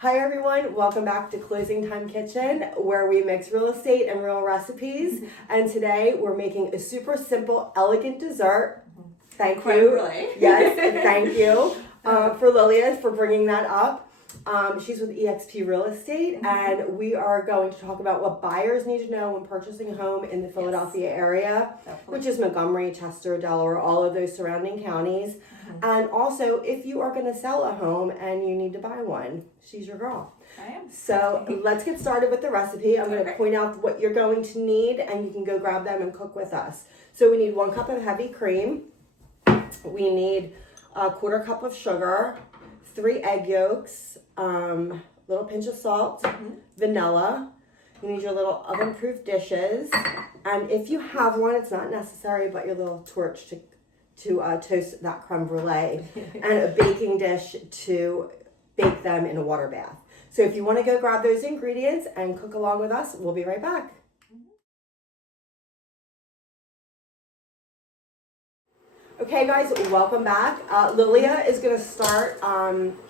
Hi everyone, welcome back to Closing Time Kitchen, where we mix real estate and real recipes. And today we're making a super simple, elegant dessert. Thank Crème you. brûlée. Yes, thank you for Lilia for bringing that up. She's with eXp Real Estate, and we are going to talk about what buyers need to know when purchasing a home in the Philadelphia area, which is Montgomery, Chester, Delaware, all of those surrounding counties. And also, if you are going to sell a home and you need to buy one, she's your girl. I am. So let's get started with the recipe. I'm going to point out what you're going to need, and you can go grab them and cook with us. So we need 1 cup of heavy cream. We need a 1/4 cup of sugar, 3 egg yolks, little pinch of salt, vanilla. You need your little oven-proof dishes, and if you have one, it's not necessary, but your little torch to toast that creme brulee, and a baking dish to bake them in a water bath. So if you want to go grab those ingredients and cook along with us, we'll be right back. Okay guys, welcome back. Lilia is going to start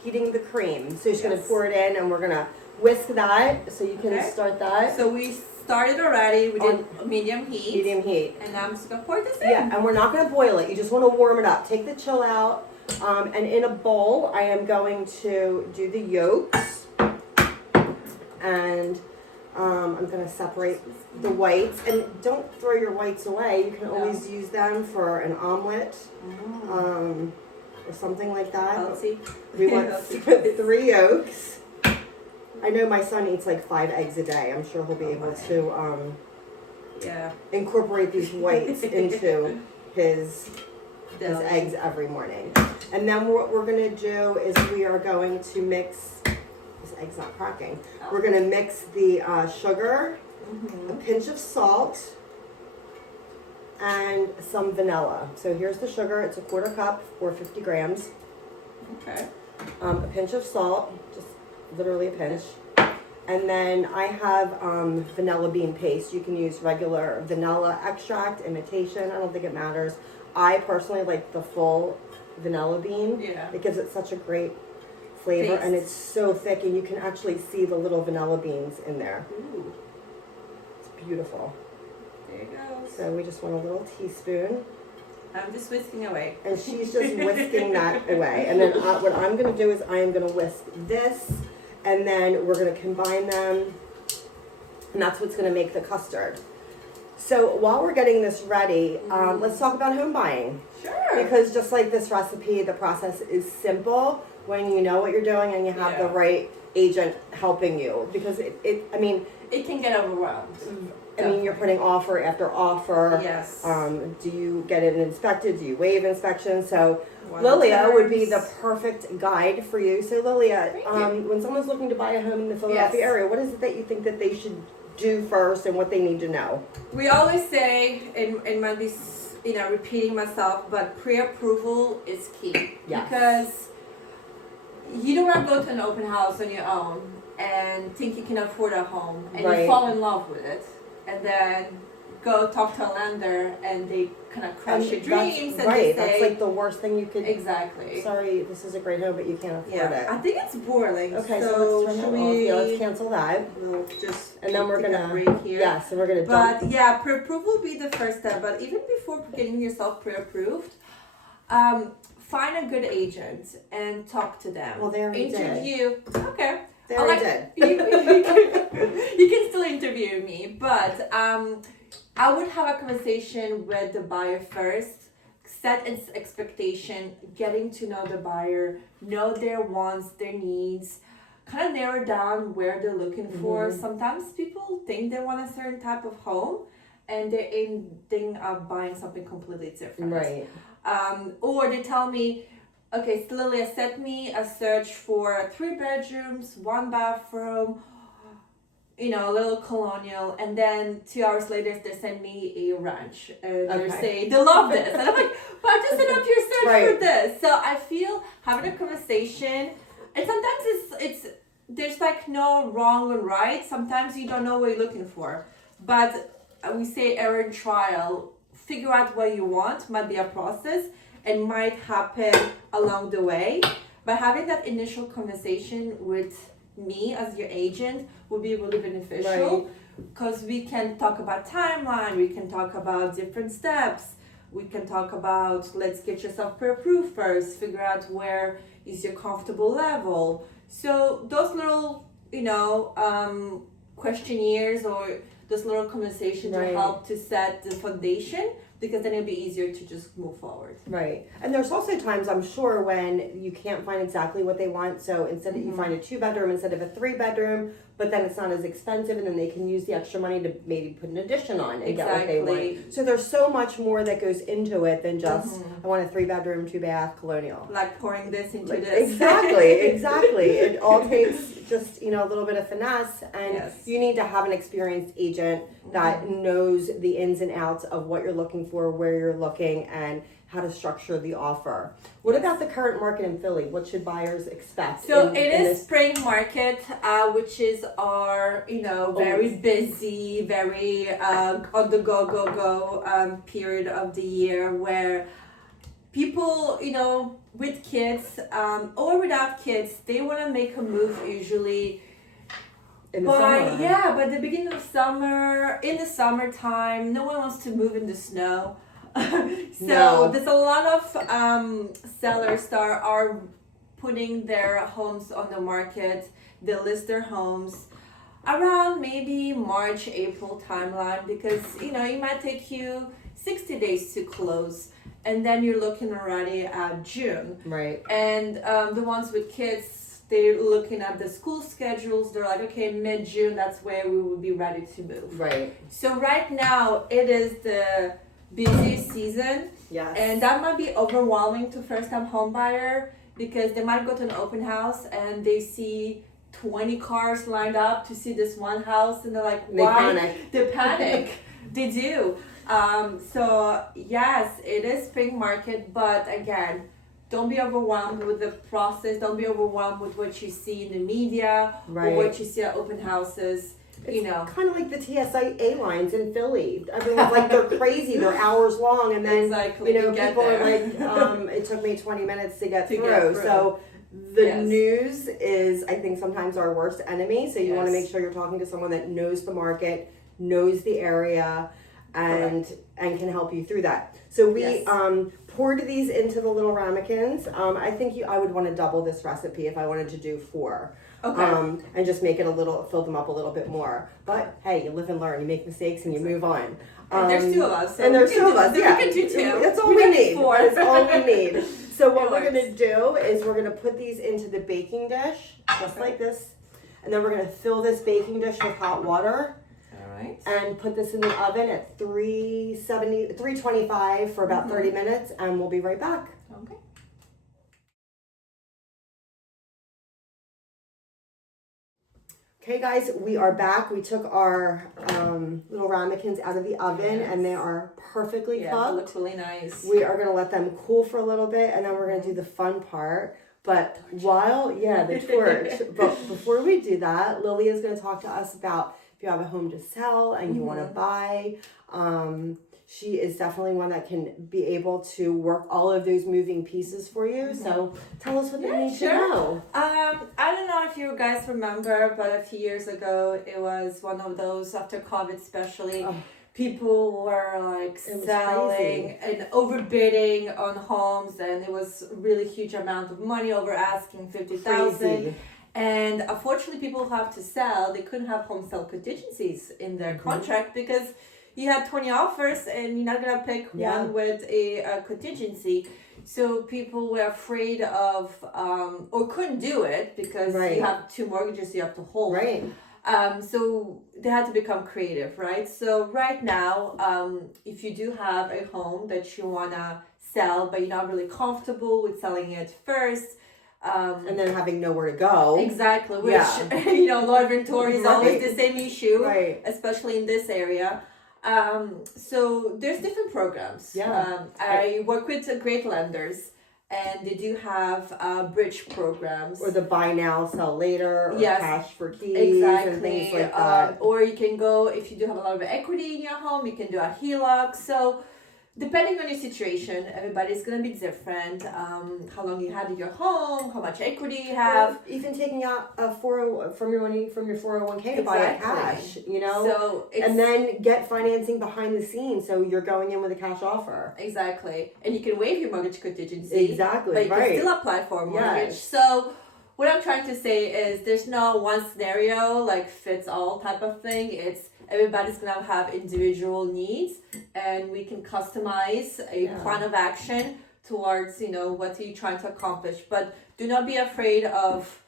heating the cream. So she's going to pour it in, and we're going to whisk that. So you can start that. So we started already. We did medium heat. Medium heat. And I'm just going to pour this in. Yeah, and we're not going to boil it. You just want to warm it up. Take the chill out. And in a bowl, I am going to do the yolks. And I'm going to separate the whites. And don't throw your whites away. You can always use them for an omelet or something like that. Healthy. We want 3 yolks. I know my son eats like 5 eggs a day. I'm sure he'll be able to incorporate these whites into his eggs every morning. And then what we're going to do is we are going to mix, this egg's not cracking. We're going to mix the sugar, a pinch of salt, and some vanilla. So here's the sugar. It's a 1/4 cup or 50 grams. Okay. A pinch of salt, just literally a pinch. And then I have vanilla bean paste. You can use regular vanilla extract, imitation. I don't think it matters. I personally like the full vanilla bean. Yeah. It gives it such a great flavor, and it's so thick, and you can actually see the little vanilla beans in there. Ooh. It's beautiful. There you go. So we just want a little teaspoon. I'm just whisking away. And she's just whisking that away. And then what I'm going to do is I am going to whisk this, and then we're going to combine them, and that's what's going to make the custard. So while we're getting this ready, let's talk about home buying. Sure. Because just like this recipe, the process is simple when you know what you're doing and you have the right agent helping you. Because it can get overwhelmed. you're putting offer after offer. Yes. Do you get it inspected? Do you waive inspection? So Lilia would be the perfect guide for you. So Lilia, when someone's looking to buy a home in the Philadelphia area, what is it that you think that they should do first and what they need to know? We always say, and might be repeating myself, but pre-approval is key. Yes. Because you don't want to go to an open house on your own and think you can afford a home, and you fall in love with it, and then go talk to a lender and they kind of crush your dreams and they say, that's like the worst thing you could. Exactly. Sorry, this is a great home, but you can't afford it. I think it's boiling. Okay, so let's turn that off. Yeah, let's cancel that. We'll just and then we're gonna break here. Yes, and we're gonna. But pre-approval will be the first step. But even before getting yourself pre-approved, find a good agent and talk to them. Well, they already interview. did. Okay. They already did. You can still interview me, but I would have a conversation with the buyer first, set its expectation, getting to know the buyer, know their wants, their needs, kind of narrow down where they're looking for. Sometimes people think they want a certain type of home, and they're ending up buying something completely different. Right. Or they tell me, okay, Lilia, sent me a search for 3 bedrooms, 1 bathroom, a little colonial, and then 2 hours later they send me a ranch, and they say they love this, and I'm like, but I just set up your search for this. So I feel having a conversation, and sometimes it's there's like no wrong or right. Sometimes you don't know what you're looking for, but we say error and trial. Figure out what you want might be a process and might happen along the way. But having that initial conversation with me as your agent will be really beneficial, because we can talk about timeline, we can talk about different steps, we can talk about, let's get yourself pre-approved first, figure out where is your comfortable level. So those little, questionnaires or those little conversations will help to set the foundation, because then it'll be easier to just move forward. Right. And there's also times, I'm sure, when you can't find exactly what they want. So instead of you find a 2-bedroom instead of a 3-bedroom, but then it's not as expensive, and then they can use the extra money to maybe put an addition on and get what they want. So there's so much more that goes into it than just, I want a 3-bedroom, 2-bath colonial. Like pouring this into this. Exactly. It all takes just, a little bit of finesse, and you need to have an experienced agent that knows the ins and outs of what you're looking for, where you're looking, and how to structure the offer. What about the current market in Philly? What should buyers expect? So it is spring market, which is our, very busy, very on the go period of the year, where people, with kids or without kids, they want to make a move usually in the summer. Yeah, by the beginning of summer, in the summertime. No one wants to move in the snow. So there's a lot of sellers that are putting their homes on the market. They list their homes around maybe March, April timeline, because it might take you 60 days to close, and then you're looking already at June. Right. And the ones with kids, they're looking at the school schedules. They're like, okay, mid-June, that's where we will be ready to move. Right. So right now, it is the busiest season. Yes. And that might be overwhelming to first-time home buyer, because they might go to an open house and they see 20 cars lined up to see this one house, and they're like, why? They panic. They do. So yes, it is spring market, but again, don't be overwhelmed with the process. Don't be overwhelmed with what you see in the media or what you see at open houses. It's kind of like the TSA lines in Philly. Everyone's like, they're crazy. They're hours long, and then people are like, it took me 20 minutes to get through. So the news is, I think, sometimes our worst enemy. So you want to make sure you're talking to someone that knows the market, knows the area, and can help you through that. So we poured these into the little ramekins. I think I would want to double this recipe if I wanted to do 4. Okay. And just make it fill them up a little bit more. But hey, you live and learn. You make mistakes and you move on. And there's 2 of us. So and there's 2 of us. Yeah, we can do 2. That's all we need. That's all we need. So what we're gonna do is we're gonna put these into the baking dish, just like this, and then we're gonna fill this baking dish with hot water. Right. And put this in the oven at 325 for about 30 minutes, and we'll be right back. Okay. Okay, guys, we are back. We took our little ramekins out of the oven, and they are perfectly cooked. Yeah, they look really nice. We are going to let them cool for a little bit, and then we're going to do the fun part. But the torch. But before we do that, Lilia is going to talk to us about if you have a home to sell and you want to buy. She is definitely one that can be able to work all of those moving pieces for you. So tell us what they need to know. I don't know if you guys remember, but a few years ago, it was one of those, after COVID especially, people were like selling and overbidding on homes, and it was a really huge amount of money, over asking $50,000. And unfortunately, people who have to sell, they couldn't have home sale contingencies in their contract, because you had 20 offers and you're not going to pick one with a contingency. So people were afraid of, or couldn't do it because you have 2 mortgages you have to hold. Right. So they had to become creative, right? So right now, if you do have a home that you want to sell, but you're not really comfortable with selling it first, and then having nowhere to go. Exactly, which, low inventory is always the same issue, especially in this area. So there's different programs. I work with great lenders, and they do have bridge programs. Or the buy now, sell later, or cash for keys, and things like that. Or you can go, if you do have a lot of equity in your home, you can do a HELOC. So depending on your situation, everybody's gonna be different. How long you had in your home, how much equity you have. Even taking out a 40 from your money from your 401k to buy it cash, you know. So and then get financing behind the scenes, so you're going in with a cash offer. Exactly, and you can waive your mortgage contingency. Exactly, but you right. can still apply for a mortgage. Yes. So what I'm trying to say is, there's no one scenario like fits all type of thing. It's everybody's gonna have individual needs, and we can customize a plan of action towards, you know, what you're trying to accomplish. But do not be afraid of,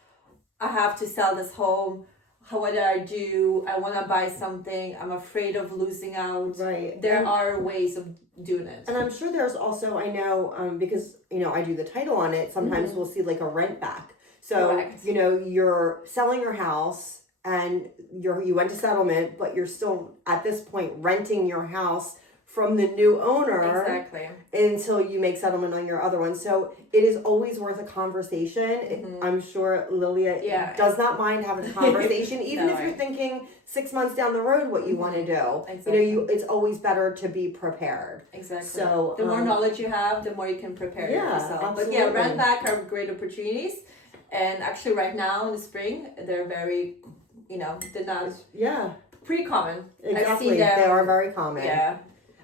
I have to sell this home. What do I do? I want to buy something. I'm afraid of losing out. Right. There are ways of doing it. And I'm sure there's also, I know, because, you know, I do the title on it, sometimes we'll see like a rent back. So, Correct. you know, you're selling your house and you went to settlement, but you're still at this point renting your house from the new owner. Exactly. Until you make settlement on your other one. So it is always worth a conversation. I'm sure Lilia does not mind having a conversation, even if you're thinking 6 months down the road what you want to do. Exactly. You know, it's always better to be prepared. Exactly. So the more knowledge you have, the more you can prepare yourself. Absolutely. But rent back are great opportunities. And actually right now in the spring, they're very, you know, they're not pretty common. Exactly. They are very common. Yeah.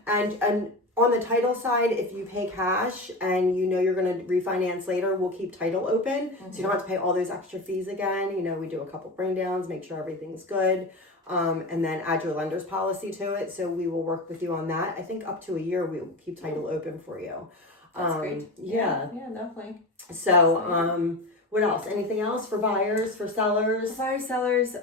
And on the title side, if you pay cash and you know you're going to refinance later, we'll keep title open. So you don't have to pay all those extra fees again. You know, we do a couple bring downs, make sure everything's good. And then add your lender's policy to it. So we will work with you on that. I think up to a year, we will keep title open for you. That's great. Yeah. Yeah, definitely. So, what else? Anything else for buyers, for sellers? Buyers, sellers.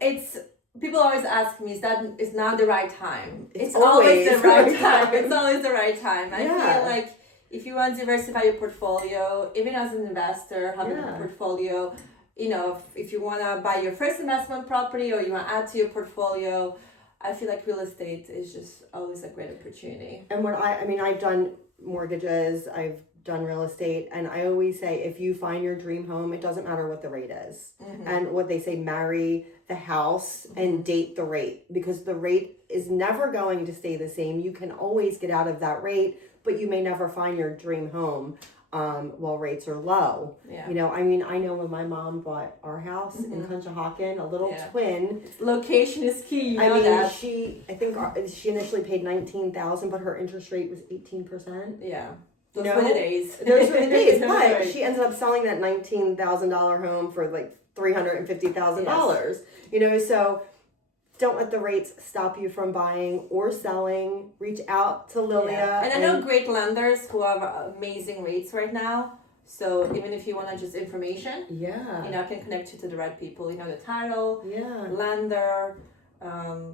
It's people always ask me, is now the right time? It's always the right time. It's always the right time. I feel like if you want to diversify your portfolio, even as an investor, having a portfolio, you know, if you want to buy your first investment property or you want to add to your portfolio, I feel like real estate is just always a great opportunity. And I've done mortgages, I've done real estate, and I always say, if you find your dream home, it doesn't matter what the rate is. And what they say, marry the house and date the rate, because the rate is never going to stay the same. You can always get out of that rate, but you may never find your dream home while rates are low. You know, I mean, I know when my mom bought our house in Conshohocken, a little twin. Location is key. I think she initially paid $19,000, but her interest rate was 18%. Yeah. Those were the days. Those were the days. But she ended up selling that $19,000 home for like $350,000. You know, so don't let the rates stop you from buying or selling. Reach out to Lilia. And I know great lenders who have amazing rates right now. So even if you want to just information, you know, I can connect you to the right people. You know, the title, lender.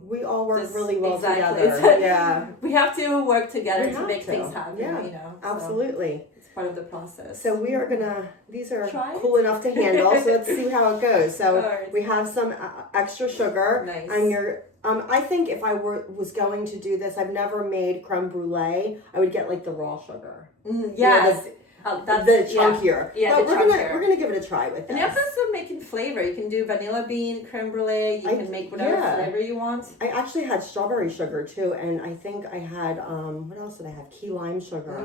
We all work really well together. We have to work together to make things happen. You know, absolutely. So it's part of the process. So we are these are cool enough to handle. So let's see how it goes. So we have some extra sugar. Nice. And your I think if I was going to do this, I've never made creme brulee. I would get like the raw sugar. Yes. That's the chunkier. Yeah, but we're gonna give it a try with this. And you have also making flavor. You can do vanilla bean, creme brulee. You can make whatever flavor you want. I actually had strawberry sugar too, and I think I had what else did I have? Key lime sugar.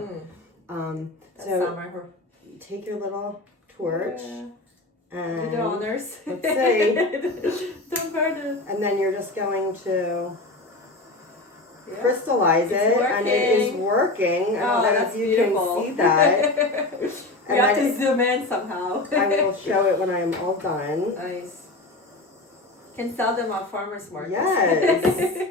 That's so summer. take your little torch and do the honors. Let's see. Don't burn it. And then you're just going to crystallize it, and it is working. I don't know if you can see that. You have to zoom in somehow. I will show it when I am all done. Nice. You can sell them on farmers markets. Yes.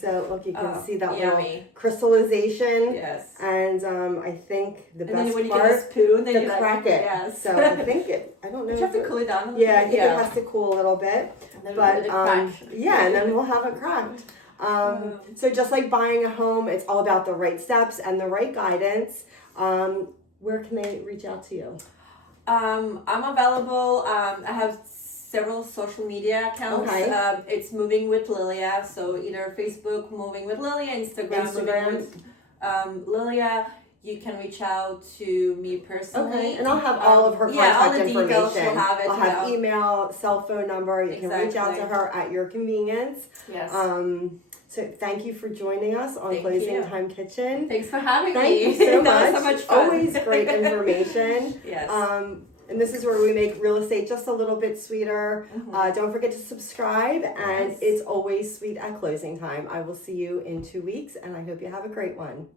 So look, you can see that yummy. little crystallization. Yes. And I think the and best then when you part, get a spoon, then you crack it. Yes. So I think I don't know. You have to cool it down. Yeah, I think it has to cool a little bit. But and then we'll have it cracked. So just like buying a home, it's all about the right steps and the right guidance. Where can they reach out to you? I'm available. I have several social media accounts. Okay. It's Moving with Lilia. So either Facebook Moving with Lilia, Instagram. Moving with Lilia. you can reach out to me personally. Okay, and I'll have all of her contact all the information. details, she'll have it. I'll have email, cell phone number. You can reach out to Exactly. her at your convenience. Yes. So thank you for joining us on Thank Closing you. Time Kitchen. Thanks for having Thank me. you so That much. was so much fun. Always great information. Yes. And this is where we make real estate just a little bit sweeter. Mhm. Don't forget to subscribe, and Yes. it's always sweet at closing time. I will see you in 2 weeks, and I hope you have a great one.